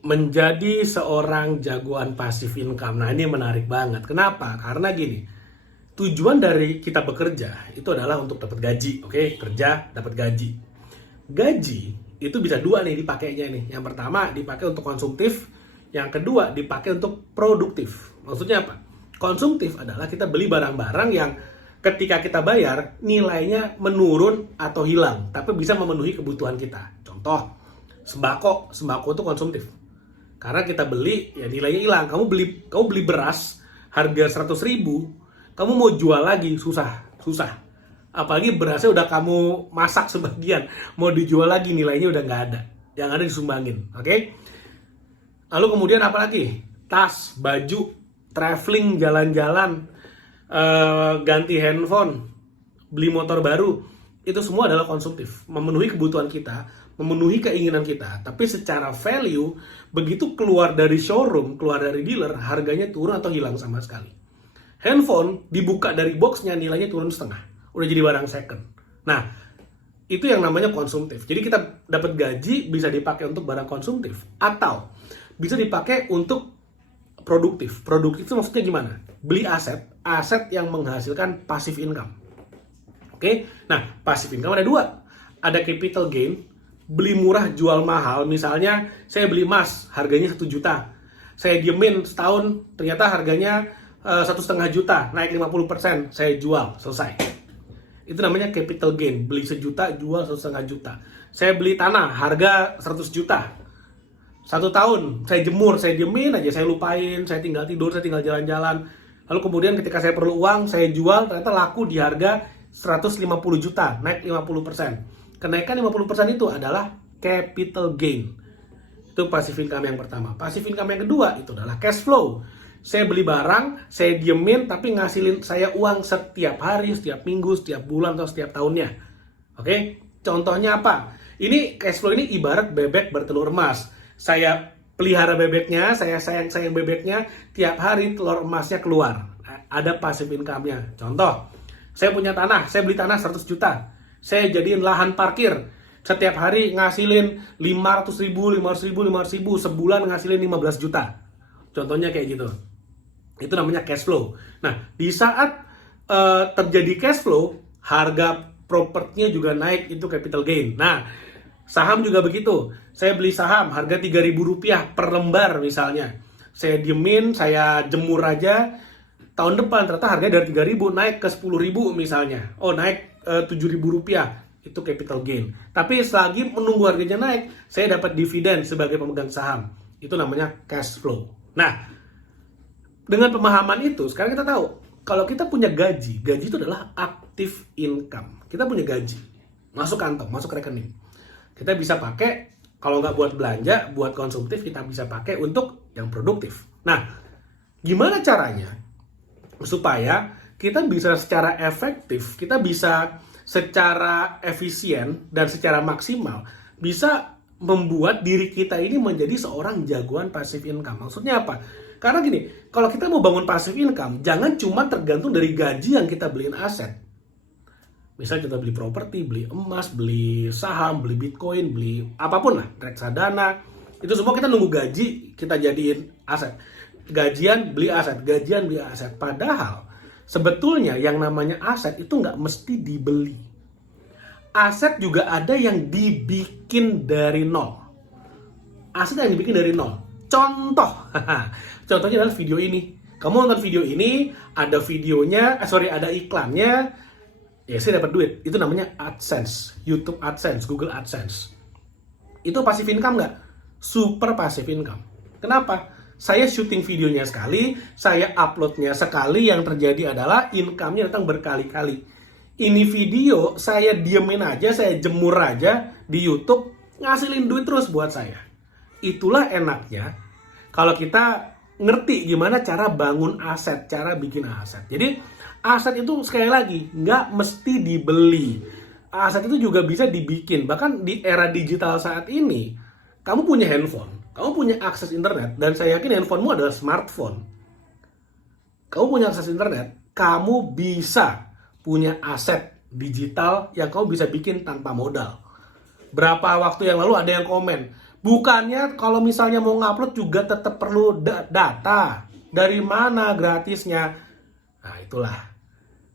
Menjadi seorang jagoan pasif income. Nah, ini menarik banget. Kenapa? Karena gini, tujuan dari kita bekerja itu adalah untuk dapat gaji, oke? Kerja, dapat gaji. Gaji itu bisa dua nih dipakainya nih. Yang pertama dipakai untuk konsumtif, yang kedua dipakai untuk produktif. Maksudnya apa? Konsumtif adalah kita beli barang-barang yang ketika kita bayar nilainya menurun atau hilang, tapi bisa memenuhi kebutuhan kita. Contoh, sembako itu konsumtif. Karena kita beli, ya nilainya hilang. Kamu beli beras harga 100.000, kamu mau jual lagi susah. Apalagi berasnya udah kamu masak sebagian, mau dijual lagi nilainya udah nggak ada. Yang ada disumbangin, oke? Lalu kemudian apa lagi? Tas, baju, traveling, jalan-jalan, ganti handphone, beli motor baru. Itu semua adalah konsumtif, memenuhi kebutuhan kita, memenuhi keinginan kita. Tapi secara value, begitu keluar dari showroom, keluar dari dealer, harganya turun atau hilang sama sekali. Handphone dibuka dari boxnya, nilainya turun setengah, udah jadi barang second. Nah, itu yang namanya konsumtif. Jadi kita dapat gaji bisa dipakai untuk barang konsumtif atau bisa dipakai untuk produktif. Produktif itu maksudnya gimana? Beli aset yang menghasilkan passive income. Oke, nah passive income ada dua. Ada capital gain, beli murah jual mahal. Misalnya saya beli emas harganya 1 juta, saya diemin setahun, ternyata harganya 1,5 juta, naik 50%, saya jual, selesai. Itu namanya capital gain, beli 1 juta, jual 1,5 juta. Saya beli tanah harga 100 juta, 1 tahun saya jemur, saya diemin aja, saya lupain, saya tinggal tidur, saya tinggal jalan-jalan. Lalu kemudian ketika saya perlu uang, saya jual, ternyata laku di harga 150 juta, naik 50%. Kenaikan 50% itu adalah capital gain. Itu passive income yang pertama. Passive income yang kedua itu adalah cash flow. Saya beli barang, saya diemin, tapi ngasilin saya uang setiap hari, setiap minggu, setiap bulan, atau setiap tahunnya. Oke? Contohnya apa? Ini cash flow ini ibarat bebek bertelur emas. Saya pelihara bebeknya, saya sayang-sayang bebeknya, tiap hari telur emasnya keluar. Ada passive income-nya. Contoh, saya punya tanah, saya beli tanah 100 juta. Saya jadiin lahan parkir. Setiap hari ngasilin 500.000, sebulan ngasilin 15 juta. Contohnya kayak gitu. Itu namanya cash flow. Nah, di saat terjadi cash flow, harga propertinya juga naik, itu capital gain. Nah, saham juga begitu. Saya beli saham harga Rp3.000 per lembar misalnya. Saya diemin, saya jemur aja. Tahun depan ternyata harganya dari 3.000 naik ke 10.000 misalnya. Oh, naik Rp7.000. Itu capital gain. Tapi selagi menunggu harganya naik, saya dapat dividen sebagai pemegang saham. Itu namanya cash flow. Nah, dengan pemahaman itu, sekarang kita tahu kalau kita punya gaji itu adalah active income. Kita punya gaji, masuk kantong, masuk rekening. Kita bisa pakai, kalau nggak buat belanja, buat konsumtif, kita bisa pakai untuk yang produktif. Nah, gimana caranya supaya kita bisa secara efektif, kita bisa secara efisien dan secara maksimal bisa membuat diri kita ini menjadi seorang jagoan passive income. Maksudnya apa? Karena gini, kalau kita mau bangun passive income, jangan cuma tergantung dari gaji yang kita beliin aset. Misalnya kita beli properti, beli emas, beli saham, beli bitcoin, beli apapun lah, reksadana. Itu semua kita nunggu gaji, kita jadiin aset. Gajian, beli aset, gajian, beli aset. Padahal, sebetulnya yang namanya aset itu nggak mesti dibeli. Aset juga ada yang dibikin dari nol. Aset yang dibikin dari nol. Contoh, contohnya adalah video ini. Kamu nonton video ini, ada videonya, ada iklannya, ya saya dapat duit. Itu namanya AdSense, YouTube AdSense, Google AdSense. Itu passive income nggak? Super passive income. Kenapa? Saya syuting videonya sekali, saya uploadnya sekali, yang terjadi adalah income-nya datang berkali-kali. Ini video, saya diemin aja, saya jemur aja di YouTube, ngasilin duit terus buat saya. Itulah enaknya kalau kita ngerti gimana cara bangun aset, cara bikin aset. Jadi aset itu sekali lagi nggak mesti dibeli. Aset itu juga bisa dibikin. Bahkan di era digital saat ini, kamu punya handphone, kamu punya akses internet, dan saya yakin handphonemu adalah smartphone. Kamu punya akses internet, kamu bisa punya aset digital yang kamu bisa bikin tanpa modal. Berapa waktu yang lalu ada yang komen, Bukannya kalau misalnya mau ngupload juga tetap perlu data. Dari mana gratisnya? Nah itulah.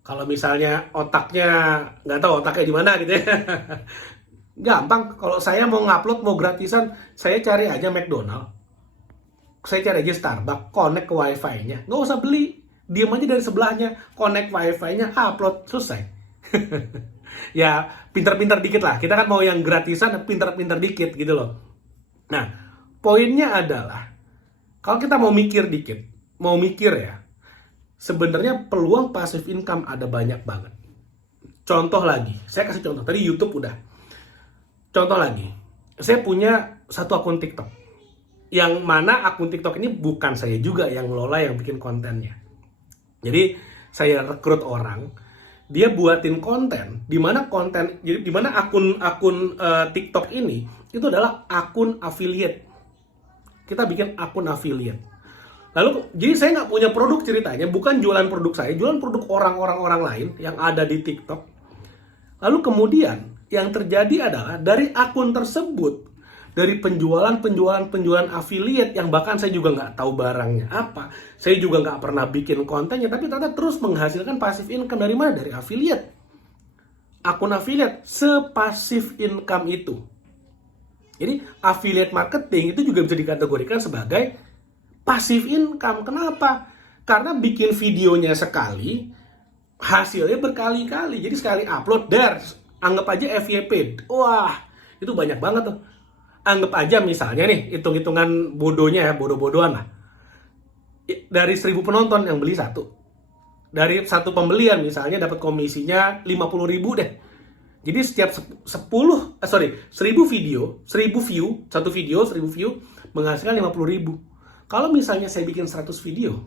Kalau misalnya otaknya, nggak tahu otaknya di mana gitu ya. Gampang, kalau saya mau ngupload, mau gratisan, saya cari aja McDonald. Saya cari aja Starbucks, connect ke wifi-nya. Nggak usah beli, diam aja dari sebelahnya, connect wifi-nya, upload, selesai. Ya, pinter-pinter dikit lah. Kita kan mau yang gratisan, pinter-pinter dikit gitu loh. Nah, poinnya adalah, kalau kita mau mikir dikit, mau mikir ya, sebenarnya peluang passive income ada banyak banget. Contoh lagi, saya kasih contoh, tadi YouTube udah. Contoh lagi, saya punya satu akun TikTok. Yang mana akun TikTok ini bukan saya juga yang ngelola, yang bikin kontennya. Jadi saya rekrut orang, dia buatin konten, di mana akun TikTok ini itu adalah akun affiliate. Kita bikin akun affiliate. Lalu, jadi saya nggak punya produk ceritanya, bukan jualan produk saya, jualan produk orang lain yang ada di TikTok. Lalu kemudian yang terjadi adalah dari akun tersebut, dari penjualan affiliate yang bahkan saya juga nggak tahu barangnya apa, saya juga nggak pernah bikin kontennya, tapi ternyata terus menghasilkan passive income. Dari mana? Dari affiliate. Akun affiliate sepasif income itu. Jadi affiliate marketing itu juga bisa dikategorikan sebagai passive income. Kenapa? Karena bikin videonya sekali, hasilnya berkali-kali. Jadi sekali upload, anggap aja FYP. Wah, itu banyak banget tuh. Anggap aja misalnya nih, hitung-hitungan bodohnya ya, bodoh-bodohan lah. Dari 1.000 penonton yang beli satu. Dari satu pembelian misalnya dapat komisinya 50.000 deh. Jadi setiap 1.000 video, 1.000 view, satu video 1.000 view menghasilkan 50.000. Kalau misalnya saya bikin 100 video,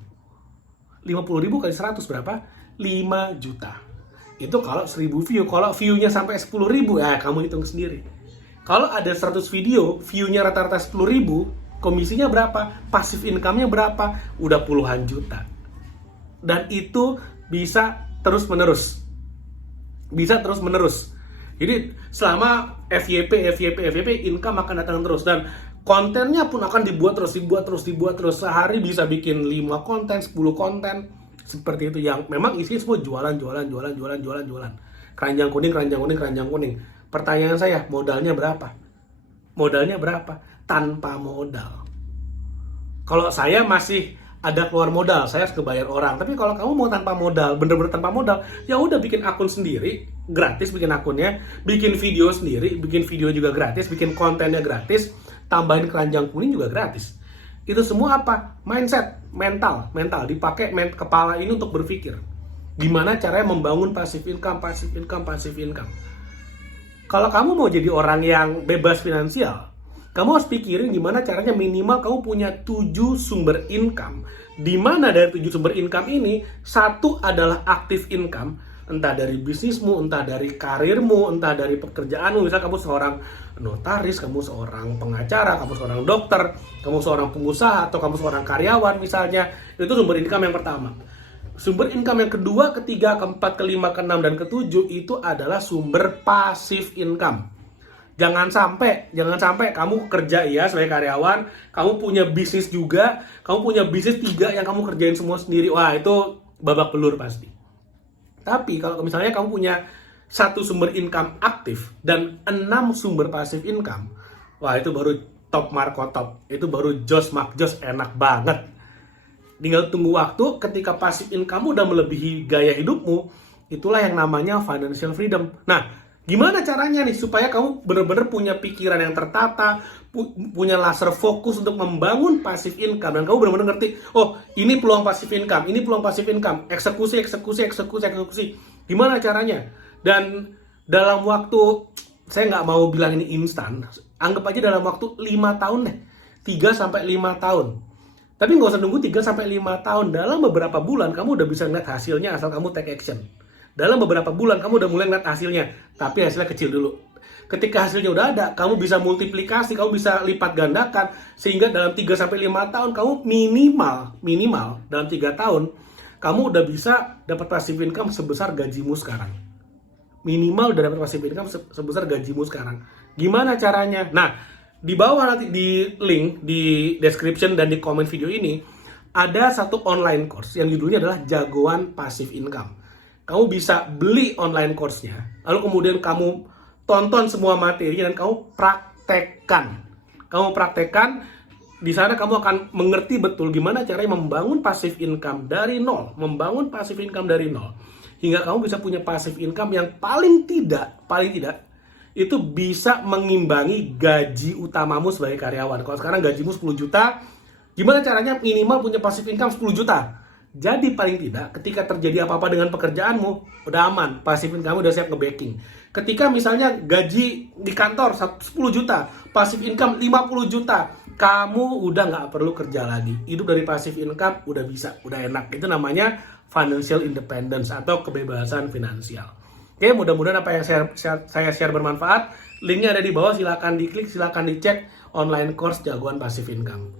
50.000 kali 100 berapa? 5 juta. Itu kalau 1.000 view. Kalau view-nya sampai 10.000, ya kamu hitung sendiri. Kalau ada 100 video, view-nya rata-rata 10.000, komisinya berapa? Passive income-nya berapa? Udah puluhan juta. Dan itu bisa terus-menerus. Bisa terus-menerus. Jadi selama FYP, income akan datang terus. Dan kontennya pun akan dibuat terus. Sehari bisa bikin 5 konten, 10 konten. Seperti itu, yang memang isinya semua jualan. Keranjang kuning. Pertanyaan saya, modalnya berapa? Tanpa modal. Kalau saya masih ada keluar modal, saya harus kebayar orang. Tapi kalau kamu mau tanpa modal, bener-bener tanpa modal, ya udah bikin akun sendiri, gratis bikin akunnya, bikin video sendiri, bikin video juga gratis, bikin kontennya gratis, tambahin keranjang kuning juga gratis. Itu semua apa? Mindset, mental, dipakai kepala ini untuk berpikir. Gimana caranya membangun passive income. Kalau kamu mau jadi orang yang bebas finansial, kamu harus pikirin gimana caranya minimal kamu punya 7 sumber income. Di mana dari 7 sumber income ini, satu adalah active income, entah dari bisnismu, entah dari karirmu, entah dari pekerjaanmu. Misal kamu seorang notaris, kamu seorang pengacara, kamu seorang dokter, kamu seorang pengusaha, atau kamu seorang karyawan misalnya. Itu sumber income yang pertama. Sumber income yang kedua, ketiga, keempat, kelima, keenam, dan ketujuh itu adalah sumber passive income. Jangan sampai kamu kerja ya sebagai karyawan, kamu punya bisnis juga, kamu punya bisnis 3 yang kamu kerjain semua sendiri. Wah, itu babak belur pasti. Tapi kalau misalnya kamu punya 1 sumber income aktif dan 6 sumber passive income, wah itu baru top Marco top. Itu baru jos enak banget. Tinggal tunggu waktu ketika passive income udah melebihi gaya hidupmu, itulah yang namanya financial freedom. Nah, gimana caranya nih supaya kamu benar-benar punya pikiran yang tertata, punya laser fokus untuk membangun passive income, dan kamu benar-benar ngerti, oh ini peluang passive income, eksekusi. Gimana caranya? Dan dalam waktu, saya nggak mau bilang ini instan, anggap aja dalam waktu 5 tahun deh, 3-5 tahun. Tapi nggak usah nunggu 3-5 tahun. Dalam beberapa bulan kamu udah bisa ngeliat hasilnya asal kamu take action. Dalam beberapa bulan kamu udah mulai ngeliat hasilnya, tapi hasilnya kecil dulu. Ketika hasilnya udah ada, kamu bisa multiplikasi, kamu bisa lipat gandakan, sehingga dalam 3-5 tahun kamu minimal dalam 3 tahun kamu udah bisa dapat passive income sebesar gajimu sekarang. Minimal udah dapat passive income sebesar gajimu sekarang. Gimana caranya? Nah, Di bawah nanti di link, di description dan di komen video ini, ada satu online course yang judulnya adalah Jagoan Passive Income. Kamu bisa beli online course-nya, lalu kemudian kamu tonton semua materi dan kamu praktekkan. Di sana kamu akan mengerti betul gimana caranya membangun passive income dari nol, hingga kamu bisa punya passive income yang paling tidak itu bisa mengimbangi gaji utamamu sebagai karyawan. Kalau sekarang gajimu 10 juta, gimana caranya minimal punya passive income 10 juta? Jadi paling tidak ketika terjadi apa-apa dengan pekerjaanmu, udah aman, passive income udah siap nge-backing. Ketika misalnya gaji di kantor 10 juta, passive income 50 juta, kamu udah nggak perlu kerja lagi. Hidup dari passive income udah bisa, udah enak. Itu namanya financial independence atau kebebasan finansial. Oke, mudah-mudahan apa yang saya share bermanfaat. Linknya ada di bawah, silakan diklik, silakan dicek online course Jagoan Passive Income.